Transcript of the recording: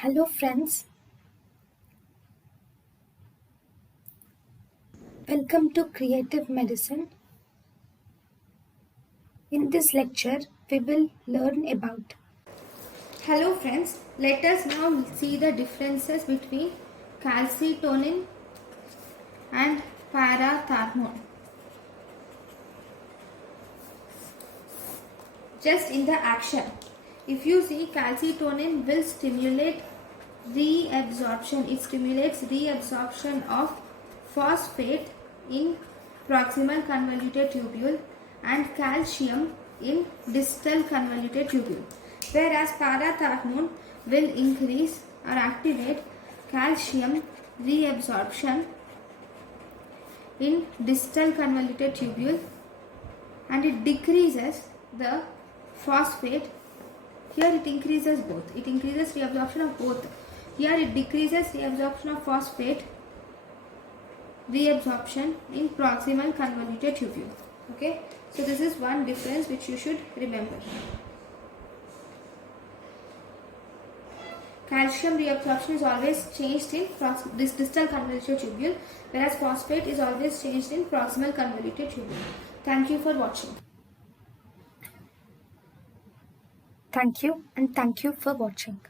Hello friends, welcome to Creative Medicine. In this lecture, we will learn about. Hello friends, let us now see the differences between calcitonin and paratharmone. Just in the action, if you see, calcitonin will stimulate reabsorption. It stimulates reabsorption of phosphate in proximal convoluted tubule and calcium in distal convoluted tubule, whereas paratharmone will increase or activate calcium reabsorption in distal convoluted tubule, and it decreases the phosphate. Here it increases both. It increases reabsorption of both. Here it decreases reabsorption of phosphate, reabsorption in proximal convoluted tubule. Okay, so this is one difference which you should remember. Calcium reabsorption is always changed in this distal convoluted tubule, whereas phosphate is always changed in proximal convoluted tubule. Thank you for watching. Thank you and thank you for watching.